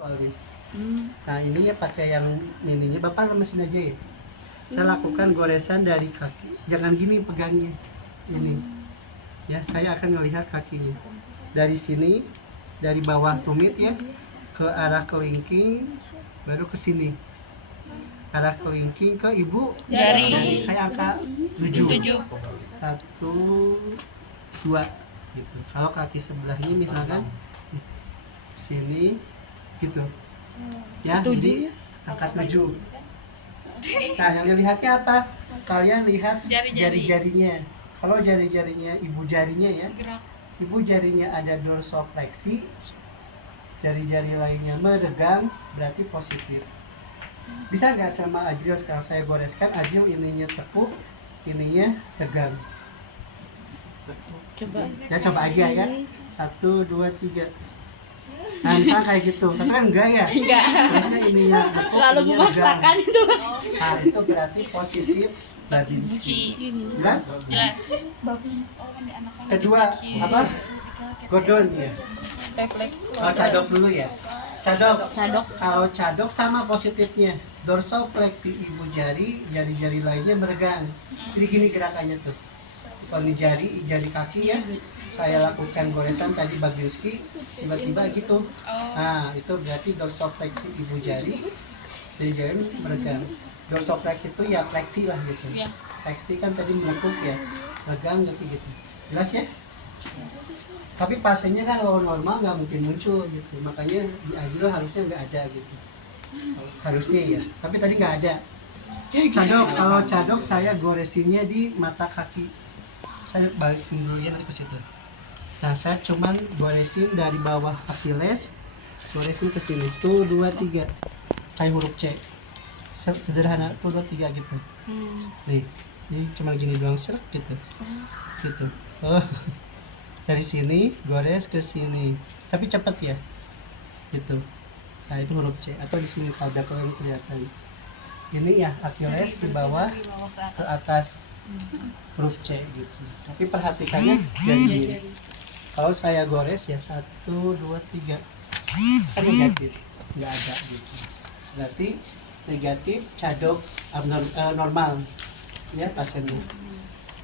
soalnya. Nah ini ya pakai yang ininya, Bapak lemesin aja ya. Saya lakukan goresan dari kaki, jangan gini pegangnya, ini. Ya saya akan melihat kakinya. Dari sini, dari bawah tumit ya, ke arah kelingking, baru ke sini. Arah kelingking ke ibu Jari. kayak angka 7. 1, 2 gitu. Kalau kaki sebelahnya misalkan sini gitu. Ya, jadi angka 7. Nah, yang dilihatnya apa? Kalian lihat jari-jarinya. Kalau jari-jarinya ibu jarinya ya, ibu jarinya ada dorsofleksi, jari-jari lainnya meregang, berarti positif. Bisa nggak sama Ajril sekarang saya goreskan, Ajril ininya tekuk, ininya regang. Coba aja ya. 1, 2, 3. Nah misalnya kayak gitu, tapi kan enggak ya? Enggak. Terusnya ininya tekuk, Lalu ininya memaksakan regang. itu. Nah itu berarti positif Babinski. Jelas? Jelas. Kedua apa? Godon ya. Refleks. Oh, cadok dulu ya. Cadok. Cadok. Kalau cadok sama positifnya. Dorsofleksi ibu jari, jari-jari lainnya meregang. Jadi gini gerakannya tuh. Kalau ini jari kaki ya. Saya lakukan goresan tadi Babinski, tiba-tiba gitu. Nah, itu berarti dorsofleksi ibu jari, jari meregang. Dorsofleksi itu ya fleksi lah gitu. Iya. Fleksi kan tadi menekuk ya, meregang gitu. Jelas ya? Tapi pasiennya kan kalau normal nggak mungkin muncul gitu, makanya di Azril harusnya nggak ada gitu, harusnya ya, tapi tadi nggak ada. Cadok, kalau cadok saya goresinnya di mata kaki, saya balikin dulu ya nanti ke situ. Nah saya cuman goresin dari bawah Achilles, goresin ke sini, 1, 2, 3, kayak huruf C, sederhana, 1, 2, 3 gitu. Nih, jadi cuma gini doang serak gitu, gitu. Oh. Dari sini gores ke sini, tapi cepat ya gitu. Nah itu huruf C, atau di sini kalau yang kelihatan ini ya Achilles di bawah ke atas, huruf C gitu. Tapi perhatikannya jadi kalau saya gores ya 1, 2, 3 kan negatif, nggak ada gitu, berarti negatif cadok normal ya pasiennya.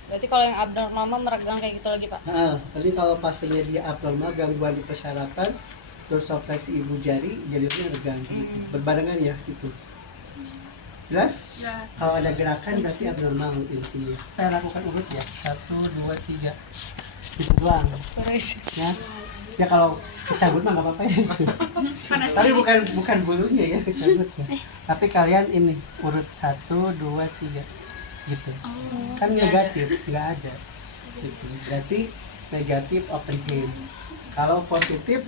Berarti kalau yang abnormal meregang kayak gitu lagi, Pak. Nah, tadi kalau pasiennya dia abnormal, gangguan di persyaratan, dorsofleksi ibu jari, jarinya regang, gitu. Berbarengan ya, gitu. Jelas? Kalau ada gerakan berarti abnormal intinya. Saya lakukan urut ya, 1, 2, 3, itu doang. Ya, ya kalau kecabut mah nggak apa-apa ya. Tapi bukan bulunya ya kecabut ya. Tapi kalian ini urut 1, 2, 3. Gitu. Kan negatif, nggak ada gitu. Berarti negatif open hand. Kalau positif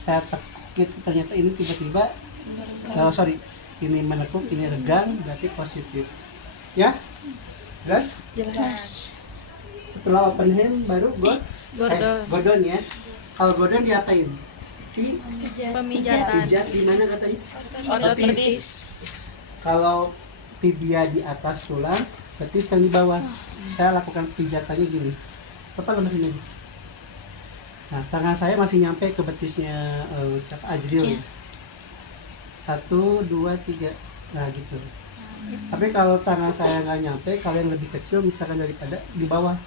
saya tekuk ternyata ini tiba-tiba ini menekuk, ini regang, berarti positif ya. Gas? Jelas. Setelah open hand baru godon ya. Kalau godon diapain? Pemijatan. Pijat di mana katanya? Ortopetis. Kalau tibia di atas tulang, betis yang di bawah. Saya lakukan pijatannya gini. Bapak lemesin aja. Nah, tangan saya masih nyampe ke betisnya siapa? Ajril. 1, 2, 3. Nah, gitu. Tapi kalau tangan saya nggak nyampe, kalian lebih kecil misalkan daripada di bawah.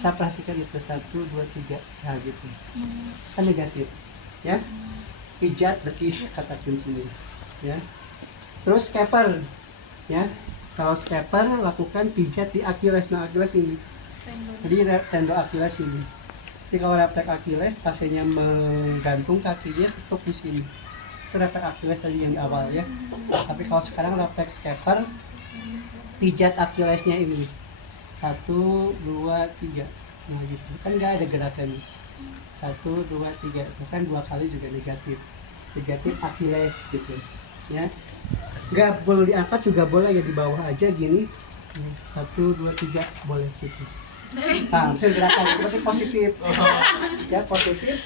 Saya perhatikan itu 1, 2, 3. Nah, gitu. Kan negatif. Ya. Pijat betis kata kuncinya. Ya. Terus scaper. Ya. Kalau scaper lakukan pijat di Achilles. Nah Achilles ini, jadi tendon Achilles ini. Jadi kalau refleks Achilles pasiennya menggantung kakinya ketuk di sini. Itu refleks Achilles tadi yang di awal ya. Tapi kalau sekarang refleks scaper pijat Achillesnya ini 1, 2, 3. Nah gitu kan nggak ada gerakan. 1, 2, 3 itu kan 2 kali juga negatif Achilles gitu ya. Nggak boleh diangkat juga boleh ya, di bawah aja gini. 1, 2, 3 boleh gitu. Nah bisa gerakan itu berarti positif ya, positif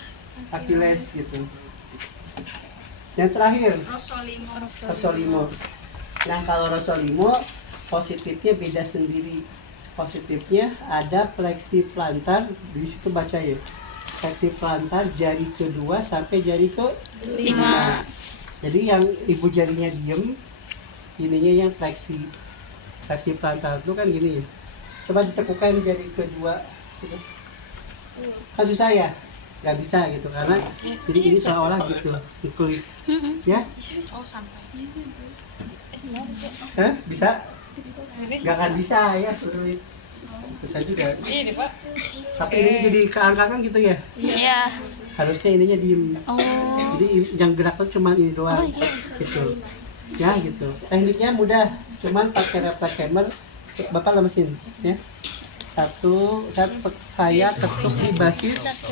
Achilles gitu. Yang terakhir Rosolimo. Nah kalau Rosolimo positifnya beda sendiri. Positifnya ada fleksi plantar, di situ baca ya, fleksi plantar jari kedua sampai jari ke 5. Jadi yang ibu jarinya diem, ininya yang fleksi plantar itu kan gini ya. Coba ditekukan jari kedua, gitu. Kan susah ya, nggak bisa gitu karena jadi ini seolah gitu dikulik, ya? Oh, sampai. Hah? Bisa? Nggak akan bisa ya, sulit. Bisa juga. Ini, Pak. Tapi ini jadi keangkakan gitu ya. Iya. Harusnya ininya diem. Oh. Jadi yang gerak tuh cuma ini doang, Oh, iya. gitu. Ya gitu. Tekniknya mudah, cuman pakai reflect hammer. Bapak lemesin, ya. Saya ketuk di basis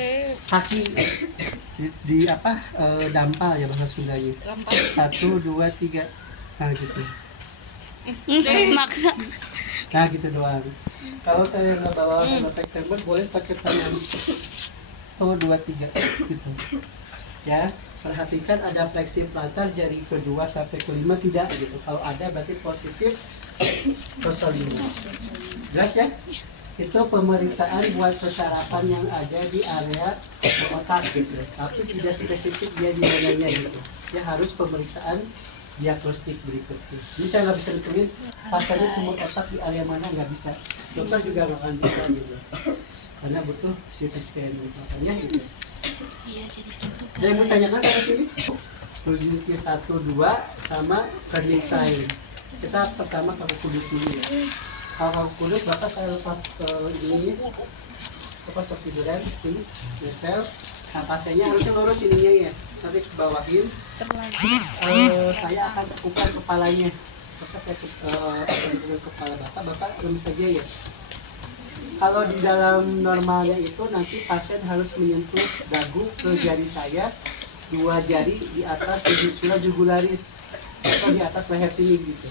kaki di apa dampal ya bahasa Sundanya. 1, 2, 3. Nah gitu. Maksa. Nah gitu doang. Kalau saya nggak bawa reflect hammer boleh pakai tangan. 1, 2, 3 gitu. Ya, perhatikan ada fleksi plantar jari kedua sampai kelima tidak gitu. Kalau ada berarti positif rosolina. Jelas ya? Itu pemeriksaan buat persarapan yang ada di area otak gitu. Tapi tidak spesifik dia di mananya gitu. Ya harus pemeriksaan diagnostik berikutnya. Jadi saya nggak bisa nentuin pasarnya tumor otak di area mana, nggak bisa. Dokter juga nggak akan bisa gitu. Karena butuh CT scan makanya gitu. Iya, jadi gitu Ada yang mau tanyakan sama sini? Luzinski 1, 2 sama Kerning sign. Kita pertama kaku kuduk dulu ya. Kalau kaku kuduk bapak saya lepas ke ini, lepas ke tiduran, ini, nempel. Nah pasiennya harusnya lurus ininya ya. Nanti ke bawahin. Saya akan tekukan kepalanya. Bapak saya tekan kepala bapak remis saja ya. Kalau di dalam normalnya itu nanti pasien harus menyentuh dagu ke jari saya, 2 jari di atas fibula jugularis atau di atas leher sini gitu.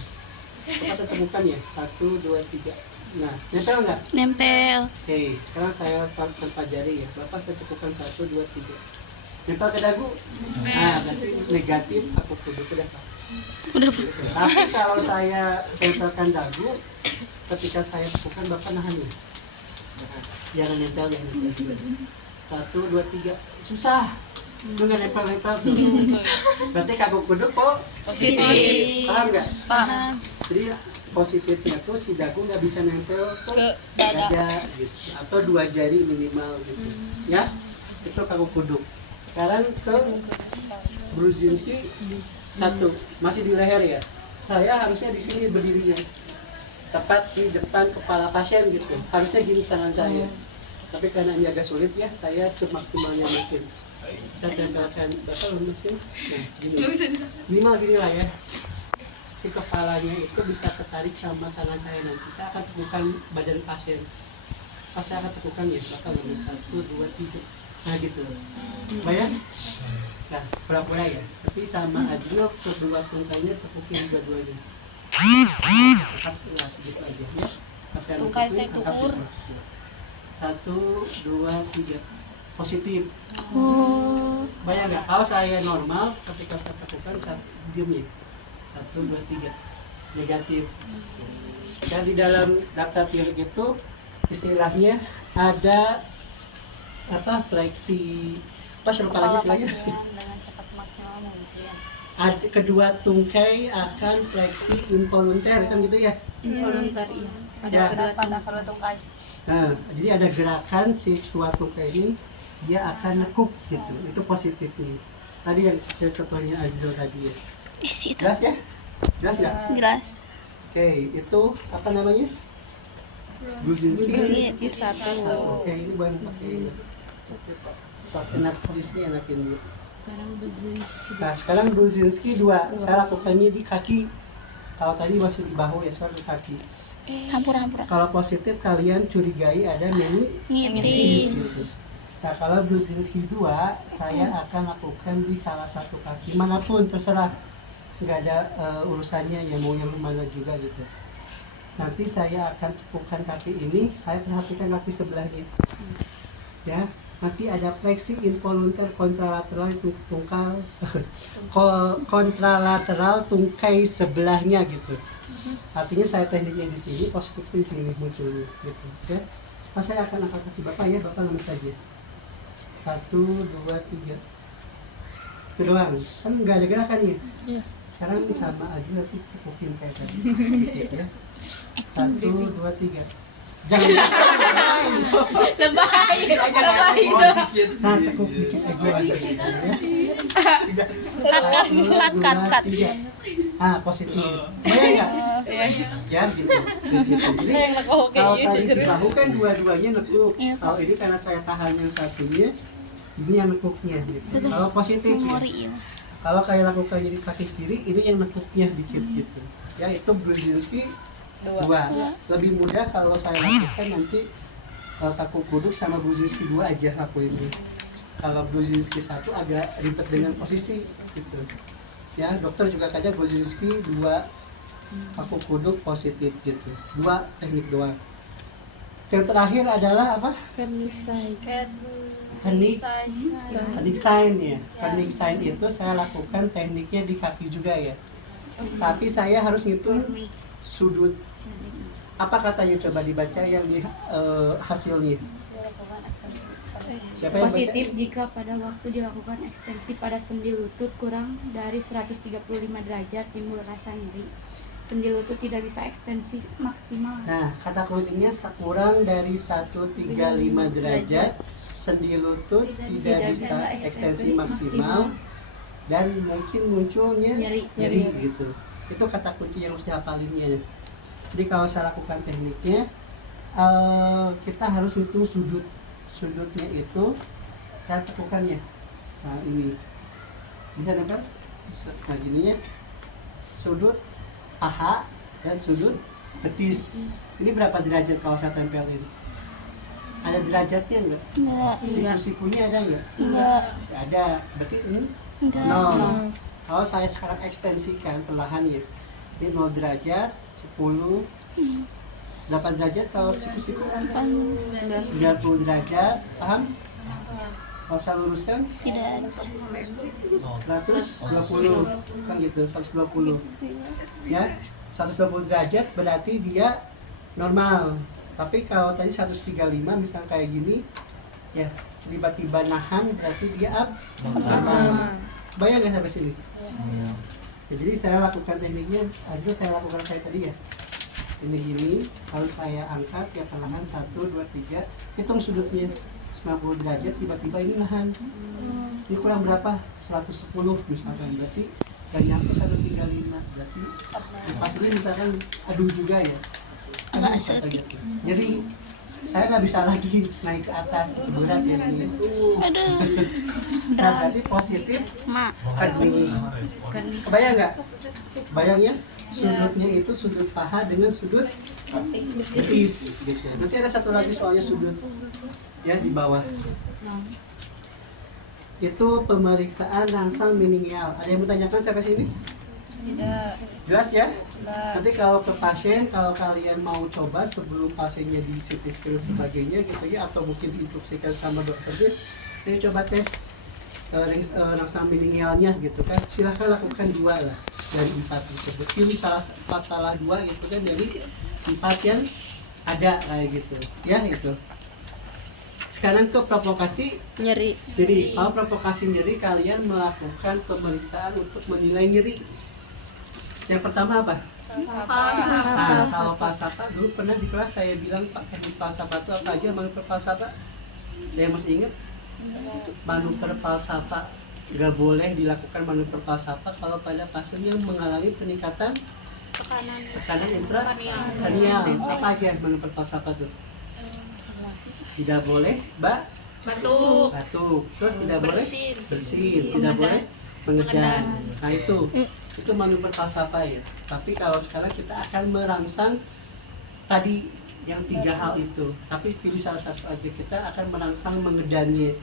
Coba saya temukan ya, 1, 2, 3. Nah, nempel nggak? Nempel. Oke, sekarang saya tanpa jari ya. Bapak saya temukan 1, 2, 3. Nempel ke dagu? Nah, berarti negatif aku kuduk udah Pak. Udah, Pak. Tapi kalau saya tempelkan dagu, ketika saya temukan Bapak nahan ya. Jangan nempel ya. 1, 2, 3. Susah. Itu nggak nempel-nempel tuh. Berarti kagok kuduk kok Positif. paham nggak? Paham. Jadi positifnya tuh si dagu nggak bisa nempel ke Ke dada. dada gitu. Atau 2 jari minimal gitu. Ya, itu kagok kuduk. Sekarang ke Bruzinski 1. Masih di leher ya. Saya harusnya di sini berdirinya. Tepat di depan kepala pasien gitu. Harusnya gini tangan saya. Tapi karena ini agak sulit ya, saya semaksimalnya mungkin. Saya tempelkan bapak lemesin. Nah, gini. Minimal gini lah ya. Si kepalanya itu bisa ketarik sama tangan saya nanti. Saya akan tegukan badan pasien. Pas saya akan tegukan ya, bapak lemes 1, 2, 3. Nah gitu. Bayang? Nah, pura-pura ya. Tapi sama Adil kedua tungkainya tekukin dua-duanya. Angkat segitu aja ya. Pas kalian Tungkai tekukin, teh angkat tukur. terus. 1, 2, 3. Positif. Oh. Bayang nggak? Kalau saya normal, ketika saya tegukan, saya diem ya. 1, 2, 3. Negatif. Dan di dalam daftar teori itu istilahnya ada apa fleksi apa lupa lagi istilahnya. Dengan cepat maksimal mungkin. Kedua tungkai akan fleksi involunter kan gitu ya. Voluntar iya. Pada kedua tungkai. Nah, jadi ada gerakan si dua tungkai ini dia akan nekuk gitu. Itu positif nih. Tadi yang contohnya Azril tadi ya. Jelas ya? Jelas nggak? Jelas. Oke, itu apa namanya? Bruzinski. Satu. Oke, ini bukan pakai ini. Pakai napkisnya enakin dulu. Nah, sekarang Bruzinski 2. Saya lakukannya di kaki. Kalau tadi masih di bahu ya, sekarang di kaki. Hampura-hampura. Kalau positif kalian curigai ada meningitis gitu. Nah, kalau Bruzinski 2, saya akan lakukan di salah satu kaki manapun terserah. Nggak ada urusannya ya mau yang mana juga gitu. Nanti saya akan tepukan kaki ini, saya perhatikan kaki sebelahnya. Ya, nanti ada fleksi involunter kontralateral kontralateral tungkai sebelahnya gitu. Artinya saya tekniknya di sini, positif di sini munculnya gitu. Ya, saya akan angkat kaki bapak ya, bapak lemes saja. 1, 2, 3. Itu doang. Kan nggak ada gerakannya. Iya. Sekarang ini sama aja nanti tekukin kayak tadi. Dikit ya. 1, 2, 3. Jangan Lebay. nah, tekuk dikit aja lagi. Ya. Cut. Ah, positif. Boleh nggak? Ya, gitu. Di situ. Jadi, Saya yang nekuk kalau kayak tadi gitu. di bahu kan dua-duanya nekuk. Iya. Kalau ini karena saya tahan yang satunya, ini yang nekuknya. Gitu. Kalau positif ya. Memori ya. Kalau kayak lakukan jadi kaki kiri, ini yang nekuknya dikit gitu. Ya itu Brzezinski 2. Lebih mudah kalau saya lakukan nanti kaku kuduk sama Brzezinski 2 aja lakuin ini. Kalau Brzezinski 1 agak ribet dengan posisi gitu. Ya dokter juga kadang Brzezinski 2 kaku kuduk positif gitu. 2 teknik doang. Yang terakhir adalah apa? Vernisai. Teknik sign ya. Teknik sign itu saya lakukan tekniknya di kaki juga ya. Tapi saya harus ngitung sudut. Apa katanya coba dibaca yang di hasilnya? Siapa yang Positif jika pada waktu dilakukan ekstensi pada sendi lutut kurang dari 135 derajat timbul rasa nyeri. Sendi lutut tidak bisa ekstensi maksimal. Nah, kata closingnya kurang dari 135 derajat, sendi lutut tidak bisa ekstensi maksimal, dan mungkin munculnya nyeri gitu. Itu kata kunci yang harus dihapalinnya. Jadi kalau saya lakukan tekniknya, kita harus hitung sudutnya itu, saya tekukannya. Nah ini bisa dapat? Nah gininya, sudut paha dan sudut betis. Ini berapa derajat kalau saya tempel ini? Ada derajatnya enggak? Enggak. Siku-sikunya ada enggak? Enggak. Enggak ada. Berarti ini Enggak. 0. Kalau saya sekarang ekstensikan perlahan ya, ini 0 derajat, 10, 8 derajat kalau siku-siku 90 derajat, paham? Kalau saya luruskan Tidak. 120 kan gitu, 120 ya, 120 derajat berarti dia normal. Tapi kalau tadi 135 misalnya kayak gini ya, tiba-tiba nahan berarti dia abnormal. Bayang nggak sampai sini? Ya, jadi saya lakukan tekniknya, hasil saya lakukan kayak tadi ya. Ini gini, harus saya angkat ya perlahan 1, 2, 3, hitung sudutnya 90 derajat, tiba-tiba ini nahan. Ini kurang berapa? 110 misalkan, berarti gak nyampe 135, berarti pas ini misalkan aduh juga ya. Agak Aduh, setik. kata gitu. Jadi saya nggak bisa lagi naik ke atas, berat ya ini. Aduh. Nah, berarti positif Mak. kening. Kebayang nggak? Bayangnya sudutnya itu sudut paha dengan sudut betis gitu. Nanti ada satu lagi soalnya sudut ya di bawah. Itu pemeriksaan rangsang meningeal. Ada yang mau tanyakan sampai sini? Tidak. Jelas ya? Nanti kalau ke pasien, kalau kalian mau coba sebelum pasiennya di CT scan sebagainya gitu ya, atau mungkin diinstruksikan sama dokternya, ini coba tes rangsang meningealnya gitu kan, silahkan lakukan 2 lah dari 4 tersebut. Pilih salah 2 gitu kan dari 4 yang ada kayak gitu ya itu. Sekarang ke provokasi Nyeri. nyeri. Kalau provokasi nyeri, kalian melakukan pemeriksaan untuk menilai nyeri. Yang pertama apa? Nah, kalau falsafah dulu pernah di kelas saya bilang Pak, teknik falsafah itu apa aja? Manuver falsafah? Ada yang masih ingat? Manuver falsafah nggak boleh dilakukan manuver falsafah kalau pada pasien yang mengalami peningkatan tekanan intracranial. Apa aja manuver falsafah itu? Tidak boleh batuk, terus tidak boleh bersin, tidak boleh mengedan. Nah itu manuver falsafah ya. Tapi kalau sekarang kita akan merangsang tadi yang 3 hal itu, tapi pilih salah satu aja. Kita akan merangsang mengedannya.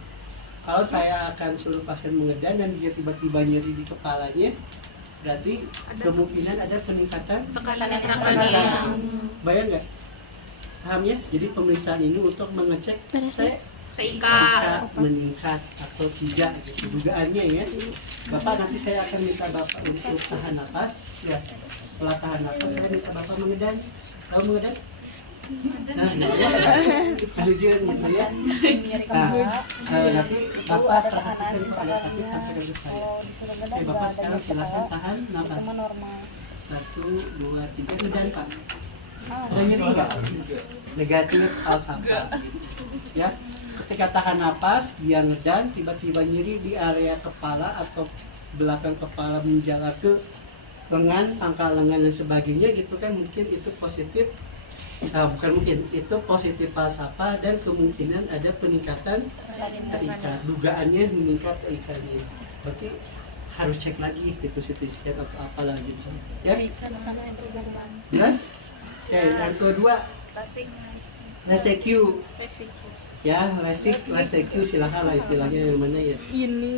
Kalau saya akan suruh pasien mengedan dan dia tiba-tiba nyeri di kepalanya, berarti kemungkinan ada peningkatan Tekanan tekanan. Bayang nggak? Paham ya? Jadi pemeriksaan ini untuk mengecek TIK meningkat atau tidak gitu. Dugaannya ya. Bapak nanti saya akan minta Bapak untuk tahan napas ya. Setelah tahan napas saya minta Bapak mengedan. Tahu mengedan? Nah, hujan gitu ya. Nyeri Nah, kepala. nanti Bapak perhatikan itu ada sakit sampai ke saya. Kalau disuruh Oke, bedah Bapak ada sekarang nyeri silakan kepala. tahan Itu nafas. mah normal. 1, 2, 3, udah Pak. Ah, Ada nyeri nggak? Negatif Alzheimer gitu. Ya, ketika tahan napas dia ngedan, tiba-tiba nyeri di area kepala atau belakang kepala menjalar ke lengan, pangkal lengan dan sebagainya gitu kan, mungkin itu positif. Bukan mungkin, itu positif falsafah dan kemungkinan ada peningkatan TIK, dugaannya meningkat TIK-nya. Berarti harus cek lagi gitu CT scan atau apa lagi gitu. Ya, jelas? Oke, yang kedua LASIK. Ya, LASIK silakan lah istilahnya yang mana ya.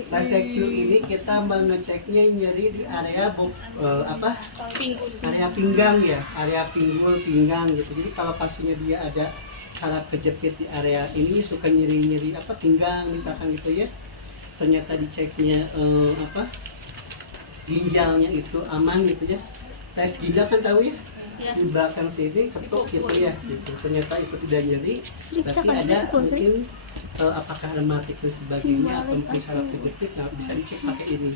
LASIK ini kita mengeceknya nyeri di area area pinggang ya, area pinggul pinggang gitu. Jadi kalau pasiennya dia ada saraf kejepit di area ini suka nyeri-nyeri pinggang misalkan gitu ya. Ternyata diceknya ginjalnya itu aman gitu ya. Tes ginjal kan tahu ya? Di belakang sini ketuk gitu ya gitu. Ternyata itu tidak nyeri, berarti ada mungkin apakah rematik dan sebagainya atau mungkin saraf kejepit. Nah, bisa dicek pakai ini.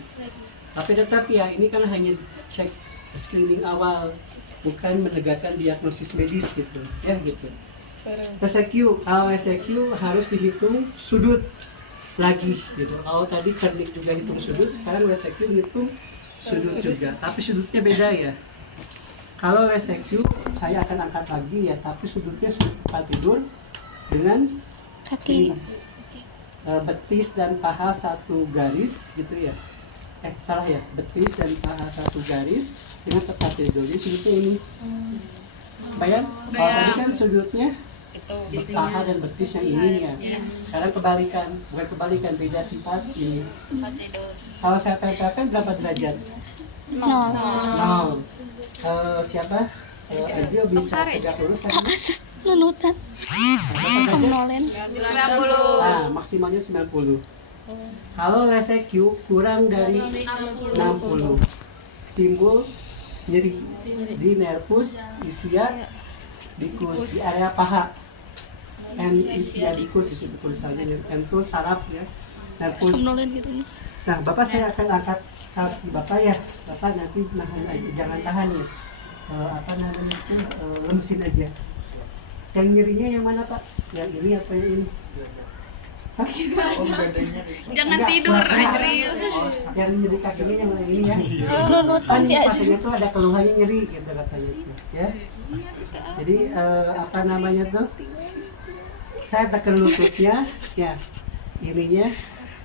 Tapi tetap ya, ini kan hanya cek screening awal, bukan menegakkan diagnosis medis gitu ya gitu. SEQ, kalau SEQ harus dihitung sudut lagi gitu. Kalau tadi kernik juga hitung sudut, sekarang SEQ hitung sudut juga, tapi sudutnya beda ya. Kalau LASIK saya akan angkat lagi ya, tapi sudutnya sudut tempat tidur dengan Kaki. betis dan paha satu garis gitu ya. Salah ya, betis dan paha satu garis dengan tempat tidur. Jadi sudutnya ini. Bayang? Kalau tadi kan sudutnya paha dan betis yang ini ya. Sekarang kebalikan, bukan kebalikan, beda tempat ini. Kalau saya tempelkan berapa derajat? 0. Siapa? Adrio bisa tegak lurus kan? Nunutan. Nolen. 90. Nah, maksimalnya 90. Kalau LASIK kurang dari 60, timbul nyeri di nervus ischiaticus di area paha. Ischiaticus di situ tulisannya. Itu saraf ya. Nervus. Nah, Bapak saya akan angkat kaki Bapak ya. Bapak nanti nahan aja, jangan tahan ya. Lemesin aja. Yang nyerinya yang mana Pak? Yang ini atau yang ini? Hah? Jangan Enggak, tidur, pura-pura. Adriel. Yang nyeri kakinya yang ini ya. Nunutan Kan sih aja. pasiennya tuh ada keluhannya nyeri gitu katanya itu, ya. Jadi tuh? Saya tekan lututnya, ya. Ininya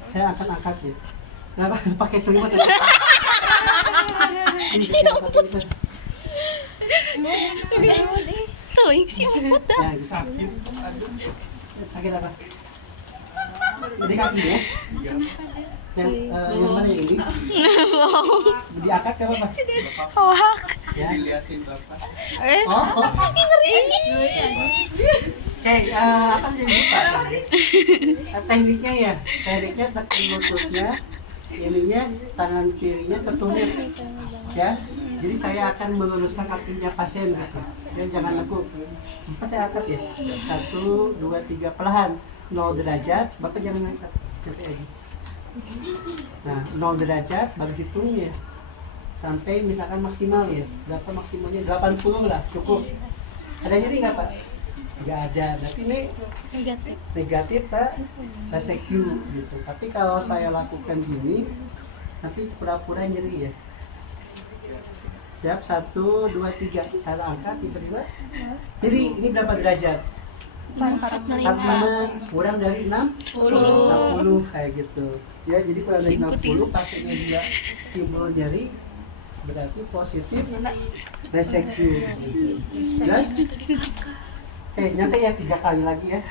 saya akan angkat ya. Kenapa pakai selimut? Ya? Ini pakai itu. Tahu yang siapa? Ya, sakit. Sakit apa? Di kaki ya? Yang mana yang ini? Diangkat ke apa? Wah. Ya. Oh. Oke, apa sih lupa? Tekniknya ya, tekniknya tekan lututnya, ininya tangan kirinya ketumit, ya. Jadi saya akan meluruskan kakinya pasien gitu. Ya, jangan nekuk. Bisa saya angkat ya. 1, 2, 3 perlahan. 0 derajat, Bapak jangan angkat. Nanti aja. Nah, 0 derajat baru hitung ya. Sampai misalkan maksimal ya. Berapa maksimalnya? 80 lah, cukup. Ada nyeri nggak Pak? Nggak ada. Berarti ini negatif Pak. LASIK gitu. Tapi kalau saya lakukan gini, nanti pura-pura nyeri ya. Siap, 1, 2, 3. Saya angkat tiba-tiba. Jadi ini berapa derajat? 45 kurang dari 60 kayak gitu. Ya, jadi kurang dari 60 pasiennya juga timbul nyeri, berarti positif LASIK. Jelas? Nyantai ya 3 kali lagi ya.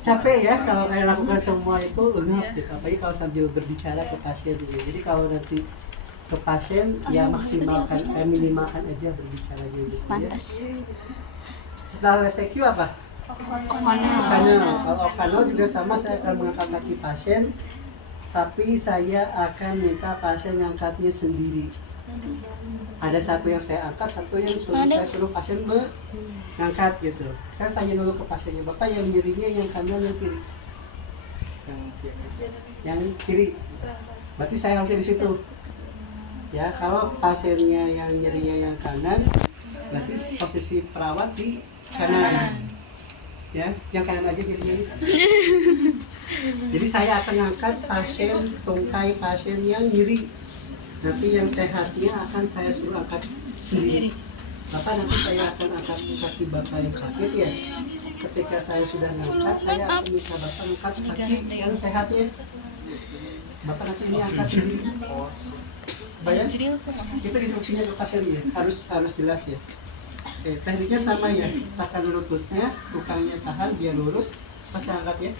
Capek ya kalau kayak lakukan semua itu enggak gitu. Apalagi kalau sambil berbicara ke pasien gitu. Jadi kalau nanti ke pasien ya maksimalkan, minimalkan aja berbicara gitu ya. Setelah LASIK apa? Okanal. Kalau okanal juga sama, saya akan mengangkat kaki pasien, tapi saya akan minta pasien ngangkatnya sendiri. Ada satu yang saya angkat, satu yang saya suruh pasien mengangkat gitu. Kan tanya dulu ke pasiennya, Bapak yang nyerinya yang kanan yang kiri? Yang kiri. Berarti saya harusnya di situ. Ya, kalau pasiennya yang nyerinya yang kanan, berarti posisi perawat di kanan. Ya, yang kanan aja nyerinya. Jadi saya akan angkat pasien tungkai pasien yang nyeri. Nanti yang sehatnya akan saya suruh angkat sendiri. Bapak nanti saya akan angkat kaki Bapak yang sakit ya. Ketika saya sudah angkat, saya akan minta Bapak angkat kaki yang sehatnya. Bapak nanti ini angkat sendiri. Bayang? Itu instruksinya ke pasiennya, harus jelas ya. Oke, tekniknya sama ya. Tahan lututnya, tukangnya tahan, dia lurus. Pas saya angkat ya.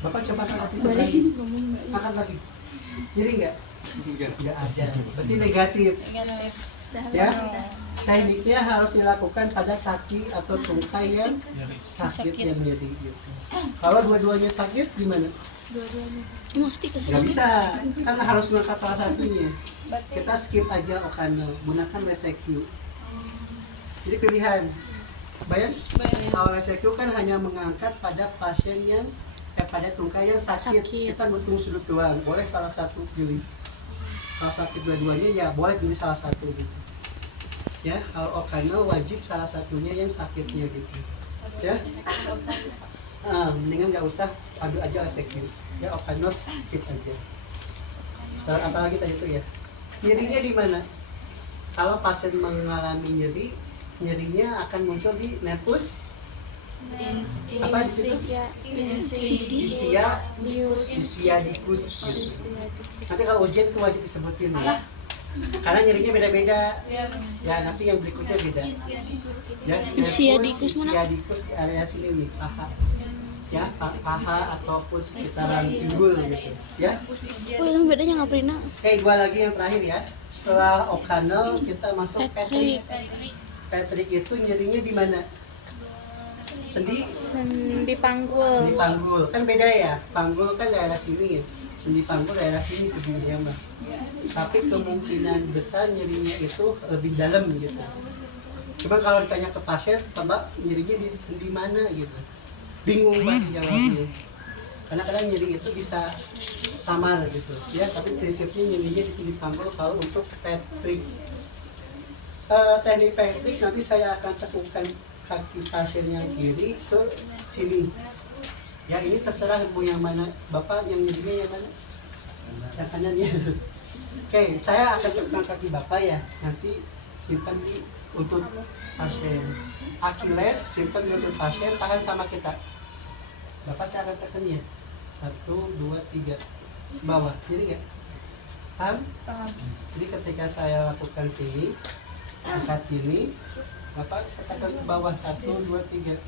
Bapak coba angkat kaki sebelah ini. Angkat lagi. Nyeri nggak? Nggak ada. Berarti negatif. Ya, tekniknya harus dilakukan pada kaki atau tungkai yang sakit yang nyeri gitu. Kalau dua-duanya sakit gimana? Nggak bisa, kan harus mengangkat salah satunya. Kita skip aja Okano, gunakan rescue. Jadi pilihan. Bayang? Kalau rescue kan hanya mengangkat pada pasien yang pada tungkai yang sakit. Kita butuh sudut doang, boleh salah satu pilih. Kalau sakit dua-duanya ya boleh pilih salah satu gitu. Ya, kalau Okano wajib salah satunya yang sakitnya gitu. Ya. Mendingan nggak usah, adu aja rescue. Ya, Okano skip aja. Sekarang apa lagi tadi itu ya? Nyerinya di mana? Kalau pasien mengalami nyeri, nyerinya akan muncul di nervus apa di situ? Ischiadicus gitu. Nanti kalau ujian itu wajib disebutin ya. Karena nyerinya beda-beda. Ya, nanti yang berikutnya beda. Ya, Ischiadicus di area sini nih, paha. Ya, paha ataupun sekitaran pinggul gitu. Ya. Yang bedanya nggak pernah. Oke, dua lagi yang terakhir ya. Setelah Okano kita masuk Patrick. Patrick itu nyerinya di mana? Sendi Panggul. sendi panggul. Kan beda ya. Panggul kan daerah sini ya. Sendi panggul daerah sini sebenarnya mah. Tapi kemungkinan besar nyerinya itu lebih dalam gitu. Cuma kalau ditanya ke pasien, Pak, nyerinya di sendi mana gitu. Bingung banget jawabnya. Karena kadang nyeri itu bisa samar gitu. Ya, tapi prinsipnya nyerinya di sendi panggul kalau untuk Patrick. Teknik Patrick nanti saya akan teguhkan kaki pasien yang kiri ke sini. Ya, ini terserah mau yang mana. Bapak yang nyerinya yang mana? Yang kanan ya. Oke, saya akan tekan kaki Bapak ya. Nanti simpan di lutut pasien. Achilles simpan di lutut pasien, tangan sama kita. Bapak saya akan tekan ya. 1, 2, 3. Bawah. Jadi nggak? Paham? Jadi ketika saya lakukan sini, angkat ini, Bapak saya tekan ke bawah 1, 2, 3.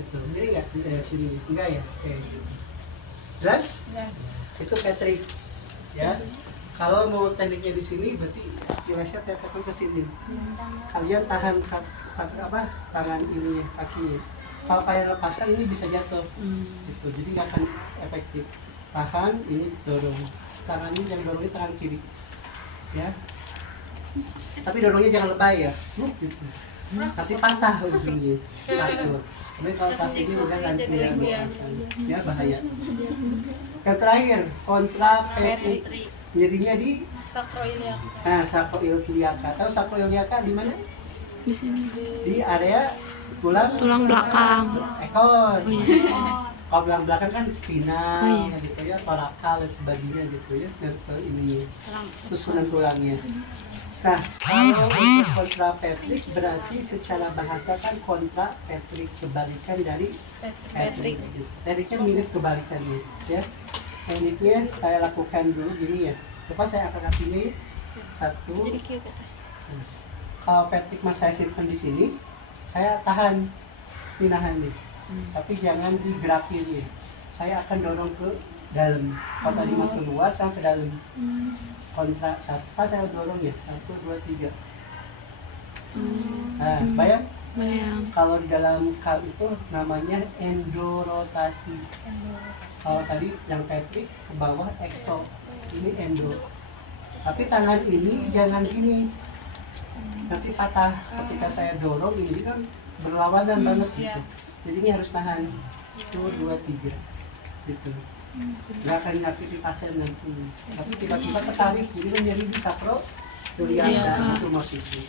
Gitu. Jadi nggak di sini? Enggak ya? Oke. Jelas? Itu Patrick. Ya. Kalau mau tekniknya di sini, berarti kira-kira saya tekan ke sini. Kalian tahan tangan ini kakinya. Kalau kalian lepaskan ini bisa jatuh. Gitu. Jadi nggak akan efektif. Tahan, ini dorong. Tangan ini yang dorongnya tangan kiri. Ya. Tapi dorongnya jangan lebay ya. Gitu. Nanti patah ujungnya. Patah. Tapi kalau pas ini udah lansia misalkan, ya bahaya. Yang terakhir, kontra Patrick. Nyerinya di sacroiliaca. Tahu sacroiliaca di mana? Di sini. Di area Tulang belakang. ekor. Kalau tulang belakang kan spinal gitu ya, torakal dan sebagainya gitu ya. Ini susunan tulangnya. Nah, kalau untuk kontra Patrick berarti secara bahasa kan kontra Patrick, kebalikan dari Patrick. Tekniknya mirip kebalikannya ya. Tekniknya saya lakukan dulu gini ya. Coba saya angkat kakinya ya. 1. Kalau Patrick mas saya simpan di sini, saya tahan, dinahan nih. Tapi jangan digerakin ya. Saya akan dorong ke dalam. Kalau tadi mau keluar, saya ke dalam. Kontra siapa saya dorong ya? 1, 2, 3. Nah, bayang? Kalau di dalam kal itu namanya endorotasi. Kalau tadi yang Patrick ke bawah exo, ini endo. Tapi tangan ini jangan gini, nanti patah ketika saya dorong ini kan berlawanan banget gitu. Jadi ini harus tahan 1, 2, 3 gitu. Nggak akan nyakiti pasien nanti. Tapi tiba-tiba ketarik, jadi kan nyeri di sakro kelihatan itu maksudnya.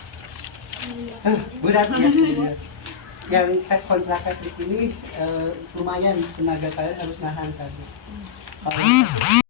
Berat ya sebenarnya. Yang kontrakatrik ini lumayan tenaga kalian harus nahan tadi. Kalau